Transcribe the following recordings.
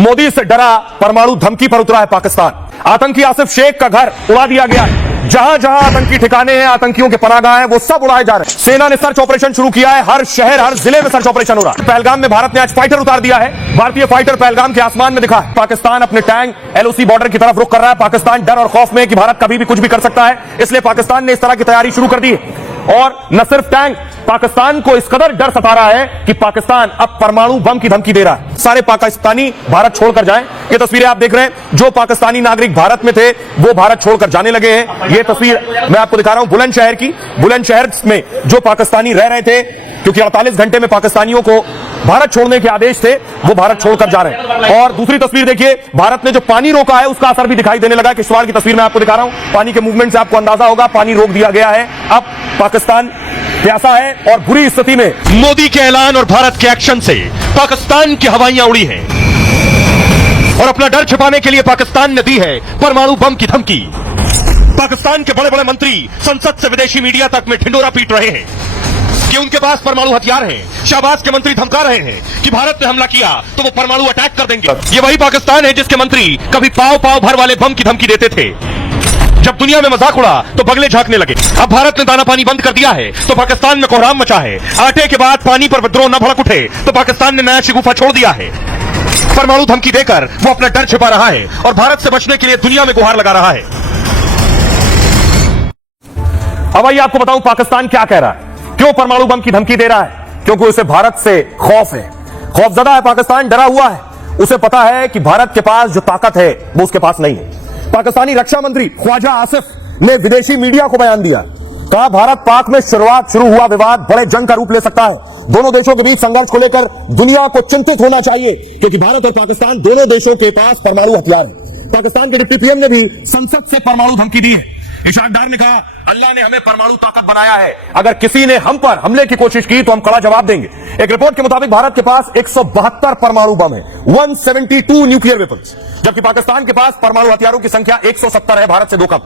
मोदी से डरा परमाणु धमकी पर उतरा है पाकिस्तान। आतंकी आसिफ शेख का घर उड़ा दिया गया है। जहां जहां आतंकी ठिकाने हैं, आतंकियों के पनाहगाह हैं, वो सब उड़ाए जा रहे हैं। सेना ने सर्च ऑपरेशन शुरू किया है। हर शहर, हर जिले में सर्च ऑपरेशन हो रहा है। पहलगाम में भारत ने आज फाइटर उतार दिया है। भारतीय फाइटर पहलगाम के आसमान में दिखा है। पाकिस्तान अपने टैंक एलओसी बॉर्डर की तरफ रुख कर रहा है। पाकिस्तान डर और खौफ में कि भारत कभी भी कुछ भी कर सकता है, इसलिए पाकिस्तान ने इस तरह की तैयारी शुरू कर दी है। और न सिर्फ टैंक, पाकिस्तान को इस कदर डर सता रहा है कि पाकिस्तान अब परमाणु बम की धमकी दे रहा है। सारे पाकिस्तानी भारत छोड़कर जाएं। ये तस्वीरें आप देख रहे हैं। जो पाकिस्तानी नागरिक भारत में थे वो भारत छोड़कर जाने लगे हैं। ये तस्वीर मैं आपको दिखा रहा हूं बुलंदशहर की। बुलंदशहर में जो पाकिस्तानी रह रहे थे, क्योंकि 48 घंटे में पाकिस्तानियों को भारत छोड़ने के आदेश थे, वो भारत छोड़कर जा रहे हैं। और दूसरी तस्वीर देखिए, भारत ने जो पानी रोका है उसका असर भी दिखाई देने लगा। किश्तवाड़ की तस्वीर मैं आपको दिखा रहा हूं। पानी के मूवमेंट से आपको अंदाजा होगा, पानी रोक दिया गया है। अब पाकिस्तान प्यासा है और बुरी स्थिति में। मोदी के ऐलान और भारत के एक्शन से पाकिस्तान की हवाइयां उड़ी हैं और अपना डर छिपाने के लिए पाकिस्तान ने दी है परमाणु बम की धमकी। पाकिस्तान के बड़े बड़े मंत्री संसद से विदेशी मीडिया तक में ढिंडोरा पीट रहे हैं कि उनके पास परमाणु हथियार हैं। शाहबाज के मंत्री धमका रहे हैं कि भारत ने हमला किया तो वो परमाणु अटैक कर देंगे। ये वही पाकिस्तान है जिसके मंत्री कभी पाव पाव भर वाले बम की धमकी देते थे। जब दुनिया में मजाक उड़ा तो बगले झांकने लगे। अब भारत ने दाना पानी बंद कर दिया है तो पाकिस्तान में कोहराम मचा है। आटे के बाद पानी पर विद्रोह न भड़क उठे तो पाकिस्तान ने नया शिगुफा छोड़ दिया है। परमाणु धमकी देकर वो अपना डर छिपा रहा है और भारत से बचने के लिए दुनिया में गुहार लगा रहा है। अब आइए आपको बताऊं पाकिस्तान क्या कह रहा है, क्यों परमाणु बम की धमकी दे रहा है। क्योंकि उसे भारत से खौफ है, खौफजदा है पाकिस्तान, डरा हुआ है। उसे पता है कि भारत के पास जो ताकत है वो उसके पास नहीं है। पाकिस्तानी रक्षा मंत्री ख्वाजा आसिफ ने विदेशी मीडिया को बयान दिया, कहा भारत पाक में शुरू हुआ विवाद बड़े जंग का रूप ले सकता है। दोनों देशों के बीच संघर्ष को लेकर दुनिया को चिंतित होना चाहिए, क्योंकि भारत और पाकिस्तान दोनों देशों के पास परमाणु हथियार है। पाकिस्तान के डिप्टी पीएम ने भी संसद से परमाणु धमकी दी है। इशाक डार ने कहा, अल्लाह ने हमें परमाणु ताकत बनाया है, अगर किसी ने हम पर हमले की कोशिश की तो हम कड़ा जवाब देंगे। एक रिपोर्ट के मुताबिक भारत के पास 172 परमाणु बम है, 172 न्यूक्लियर वेपन्स, जबकि पाकिस्तान के पास परमाणु हथियारों की संख्या 170 है, भारत से 2 कम।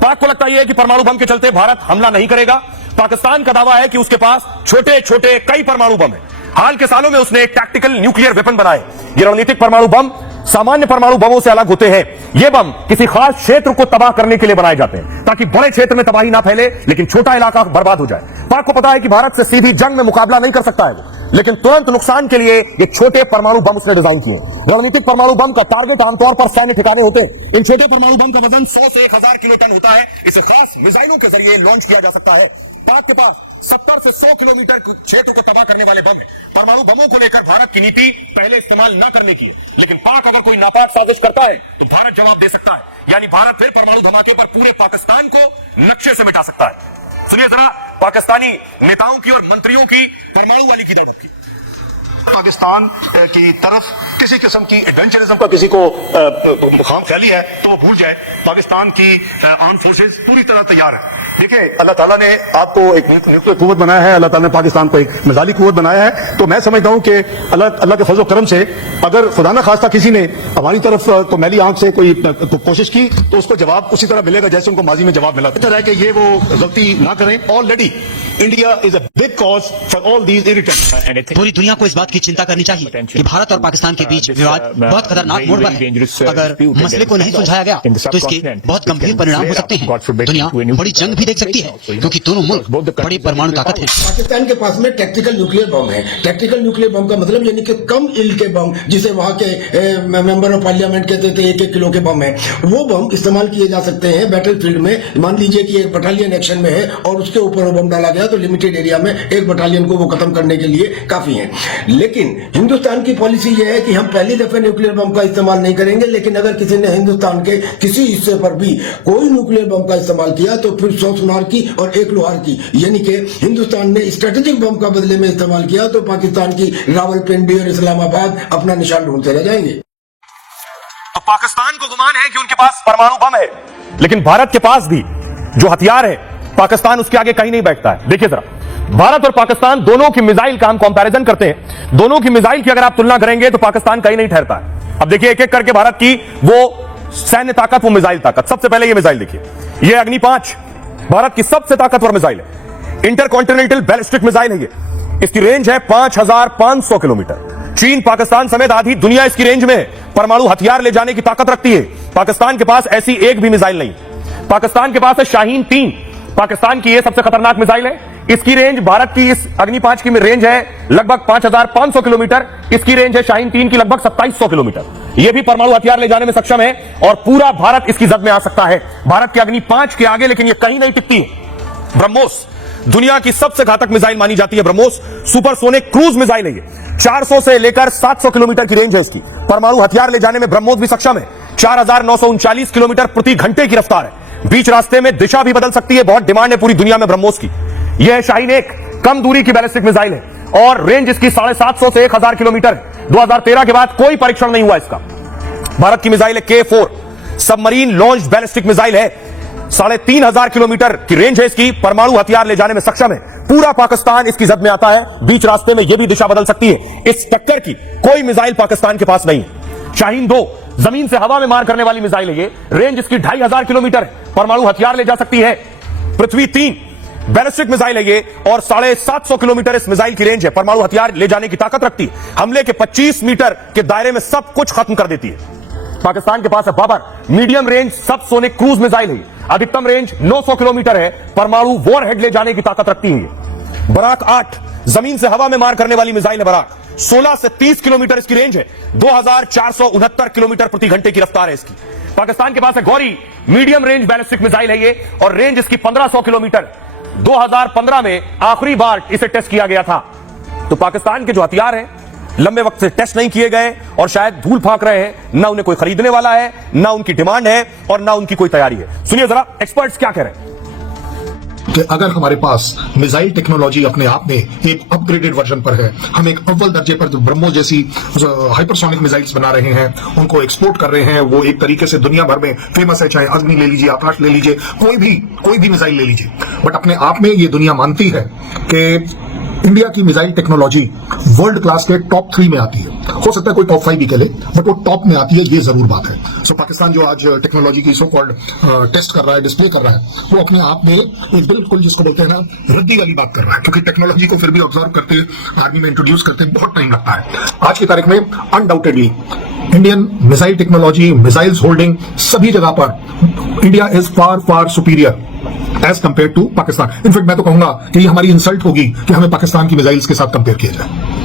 पाक को लगता यह है कि परमाणु बम के चलते भारत हमला नहीं करेगा। पाकिस्तान का दावा है कि उसके पास छोटे छोटे कई परमाणु बम है। हाल के सालों में उसने एक टैक्टिकल न्यूक्लियर वेपन बनाए। ये रणनीतिक परमाणु बम सामान्य परमाणु बमों से अलग होते हैं। ये बम किसी खास क्षेत्र को तबाह करने के लिए बनाए जाते हैं, ताकि बड़े क्षेत्र में तबाही ना फैले लेकिन छोटा इलाका बर्बाद हो जाए। पाक को पता है कि भारत से सीधी जंग में मुकाबला नहीं कर सकता है, लेकिन तुरंत नुकसान के लिए ये छोटे परमाणु बम उसने डिजाइन किए। रणनीतिक परमाणु बम का टारगेट आमतौर पर सैन्य ठिकाने होते हैं। इन छोटे परमाणु बम का वजन 100 से 1000 किलोटन होता है। इसे खास मिसाइलों के जरिए लॉन्च किया जा सकता है। पाक के पास 70 से 100 किलोमीटर क्षेत्र को तबाह करने वाले बम है। परमाणु बमों को लेकर भारत की नीति पहले इस्तेमाल न करने की है, लेकिन पाक अगर कोई नापाक साजिश करता है तो भारत जवाब दे सकता है। यानी भारत फिर परमाणु धमाके पर पूरे पाकिस्तान को नक्शे से मिटा सकता है। सुनिए जरा पाकिस्तानी नेताओं की और मंत्रियों की परमाणु वाली की धमकी। पाकिस्तान की तरफ किसी किस्म की एडवेंचरिज्म का किसी को मुकाम ख्याली है तो वो भूल जाए। पाकिस्तान की आर्म फोर्सेस पूरी तरह तैयार है। देखिए, अल्लाह ताला ने आपको एक न्यूक्लियर कुव्वत बनाया है, अल्लाह ताला ने पाकिस्तान को एक मिसाइली कुव्वत बनाया है। तो मैं समझता हूं कि अल्लाह के फजल करम से अगर खुदा न खास्ता किसी ने हमारी तरफ तो मैली आंख से कोई कोशिश की तो उसको जवाब उसी तरह मिलेगा जैसे उनको माजी में जवाब मिला। बेहतर है कि ये वो गलती ना करें। Already India is a big cause for all these irritants. पूरी दुनिया को इस बात की चिंता करनी चाहिए कि भारत और पाकिस्तान के बीच विवाद बहुत खतरनाक मोड़ पर है। अगर मसले को नहीं सुलझाया गया तो इसके बहुत गंभीर परिणाम हो सकते हैं। दुनिया बड़ी जंग भी देख सकती है, क्योंकि दोनों मुल्क बड़ी परमाणु ताकत है। पाकिस्तान के पास में टैक्टिकल न्यूक्लियर बम है। टैक्टिकल न्यूक्लियर बम का मतलब यानी कि कम इल्ड के बम, जिसे वहां के मेंबर ऑफ पार्लियामेंट कहते थे 1-1 किलो के बम है, वो बम इस्तेमाल किए जा सकते हैं बैटलफील्ड में। मान लीजिए कि एक बटालियन एक्शन में है और उसके ऊपर वो बम डाला गया तो लिमिटेड एरिया में एक बटालियन को वो खत्म करने के लिए काफी है। लेकिन हिंदुस्तान की पॉलिसी यह है कि हम पहली दफे न्यूक्लियर बम का इस्तेमाल नहीं करेंगे, लेकिन अगर किसी ने हिंदुस्तान के किसी हिस्से पर भी कोई न्यूक्लियर बम का इस्तेमाल किया तो फिर 100 सुनार की और 1 लोहार की, यानी कि हिंदुस्तान ने स्ट्रेटेजिक बम का बदले में इस्तेमाल किया तो पाकिस्तान की रावलपिंडी और इस्लामाबाद अपना निशान ढूंढते रह जाएंगे। तो पाकिस्तान को गुमान है कि उनके पास परमाणु बम है, लेकिन भारत के पास भी जो हथियार है पाकिस्तान उसके आगे कहीं नहीं बैठता है। देखिए जरा, भारत और पाकिस्तान दोनों की मिसाइल का हम कंपैरिजन करते हैं। दोनों की मिसाइल की अगर आप तुलना करेंगे तो पाकिस्तान कहीं नहीं ठहरता है। अब देखिए एक एक करके भारत की वो सैन्य ताकत, वो मिसाइल ताकत। सबसे पहले ये मिसाइल देखिए, ये अग्नि 5 भारत की सबसे ताकतवर मिसाइल है। इंटरकॉन्टिनेंटल बैलिस्टिक मिसाइल है ये। इसकी रेंज है 5500 किलोमीटर। चीन, पाकिस्तान समेत आधी दुनिया इसकी रेंज में है। परमाणु हथियार ले जाने की ताकत रखती है। पाकिस्तान के पास ऐसी एक भी मिसाइल नहीं। पाकिस्तान के पास है शाहीन 3, पाकिस्तान की यह सबसे खतरनाक मिसाइल है। इसकी रेंज भारत की इस अग्नि 5 की रेंज है लगभग 5500 किलोमीटर। इसकी रेंज है शाहीन 3 की लगभग 2700 किलोमीटर। यह भी परमाणु हथियार ले जाने में सक्षम है और पूरा भारत इसकी जद में आ सकता है, भारत की अग्नि 5 के आगे। लेकिन यह कहीं नहीं टिकती। ब्रह्मोस दुनिया की सबसे घातक मिसाइल मानी जाती है। ब्रह्मोस सुपरसोनिक क्रूज मिसाइल है। ये 400 से लेकर 700 किलोमीटर की रेंज है इसकी। परमाणु हथियार ले जाने में ब्रह्मोस भी सक्षम है। 4939 किलोमीटर प्रति घंटे की रफ्तार है। बीच रास्ते में दिशा भी बदल सकती है। बहुत डिमांड है पूरी दुनिया में ब्रह्मोस की। यह है शाहीन 1, कम दूरी की बैलिस्टिक मिसाइल है और रेंज इसकी 750 से 1000 किलोमीटर है। 2013 के बाद कोई परीक्षण नहीं हुआ इसका। भारत की मिसाइल है K4, submarine launch ballistic missile है। 3500 किलोमीटर की रेंज है इसकी। परमाणु हथियार ले जाने में सक्षम है। पूरा पाकिस्तान इसकी जद में आता है। बीच रास्ते में यह भी दिशा बदल सकती है। इस टक्कर की कोई मिसाइल पाकिस्तान के पास नहीं है। शाहीन 2 जमीन से हवा में मार करने वाली मिसाइल है। ये रेंज इसकी 2500 किलोमीटर है। परमाणु हथियार ले जा सकती है। पृथ्वी 3 बैलिस्टिक मिसाइल है ये और 750 किलोमीटर इस मिसाइल की रेंज है। परमाणु हथियार ले जाने की ताकत रखती है। हमले के 25 मीटर के दायरे में सब कुछ खत्म कर देती है। पाकिस्तान के पास है बाबर, मीडियम रेंज सब सोनिक क्रूज मिसाइल है। अधिकतम रेंज 900 किलोमीटर है। परमाणु वॉरहेड ले जाने की ताकत रखती है। बराक 8 जमीन से हवा में मार करने वाली मिसाइल है। बराक 16 से 30 किलोमीटर इसकी रेंज है। 2469 किलोमीटर प्रति घंटे की रफ्तार है इसकी। पाकिस्तान के पास है Gauri, medium range ballistic missile है ये और रेंज इसकी 1500 किलोमीटर। 2015 में आखिरी बार इसे टेस्ट किया गया था। तो पाकिस्तान के जो हथियार हैं लंबे वक्त से टेस्ट नहीं किए गए और शायद धूल फांक रहे हैं। ना उन्हें कोई खरीदने वाला है, ना उनकी डिमांड है और ना उनकी कोई तैयारी है। सुनिए जरा एक्सपर्ट्स क्या कह रहे हैं। कि अगर हमारे पास मिसाइल टेक्नोलॉजी अपने आप में एक अपग्रेडेड वर्जन पर है, हम एक अव्वल दर्जे पर ब्रह्मोस जैसी हाइपरसोनिक मिसाइल्स बना रहे हैं, उनको एक्सपोर्ट कर रहे हैं, वो एक तरीके से दुनिया भर में फेमस है। चाहे अग्नि ले लीजिए, आकाश ले लीजिए, कोई भी मिसाइल ले लीजिए। बट अपने आप में ये दुनिया मानती है कि इंडिया की मिसाइल टेक्नोलॉजी वर्ल्ड क्लास के टॉप 3 में आती है। हो सकता है कोई टॉप 5 भी करे, बट वो टॉप में आती है, ये जरूर बात है। सो पाकिस्तान जो आज टेक्नोलॉजी की सो कॉल्ड टेस्ट कर रहा है, डिस्प्ले कर रहा है, वो अपने आप में एक बिल्कुल जिसको बोलते हैं ना रद्दी वाली बात कर रहा है। क्योंकि टेक्नोलॉजी को फिर भी ऑब्जर्व करते, आर्मी में इंट्रोड्यूस करते बहुत टाइम लगता है। आज की तारीख में undoubtedly Indian missile technology, missiles holding, सभी जगह पर India is far superior as compared to Pakistan. In fact मैं तो कहूंगा कि ये हमारी इंसल्ट होगी कि हमें पाकिस्तान की मिसाइल्स के साथ कंपेयर किया जाए।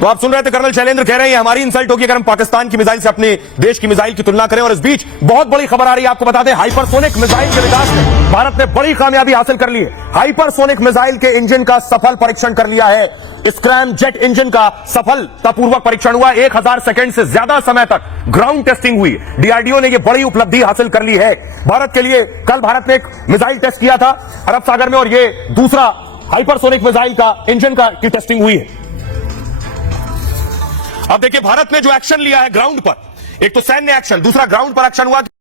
तो आप सुन रहे थे कर्नल शैलेंद्र कह रहे हैं हमारी इंसल्ट होगी अगर हम पाकिस्तान की मिसाइल से अपने देश की मिसाइल की तुलना करें। और इस बीच बहुत बड़ी खबर आ रही है, आपको बता दें हाइपरसोनिक मिसाइल के विकास में भारत ने बड़ी कामयाबी हासिल कर ली है। हाइपरसोनिक मिसाइल के इंजन का सफल परीक्षण कर लिया है। स्क्रैम जेट इंजन का सफलतापूर्वक परीक्षण हुआ। 1000 सेकंड से ज्यादा समय तक ग्राउंड टेस्टिंग हुई। डीआरडीओ ने यह बड़ी उपलब्धि हासिल कर ली है भारत के लिए। कल भारत ने एक मिसाइल टेस्ट किया था अरब सागर में और यह दूसरा हाइपरसोनिक मिसाइल का इंजन की टेस्टिंग हुई है। अब देखिए भारत ने जो एक्शन लिया है ग्राउंड पर, एक तो सैन्य एक्शन, दूसरा ग्राउंड पर एक्शन हुआ।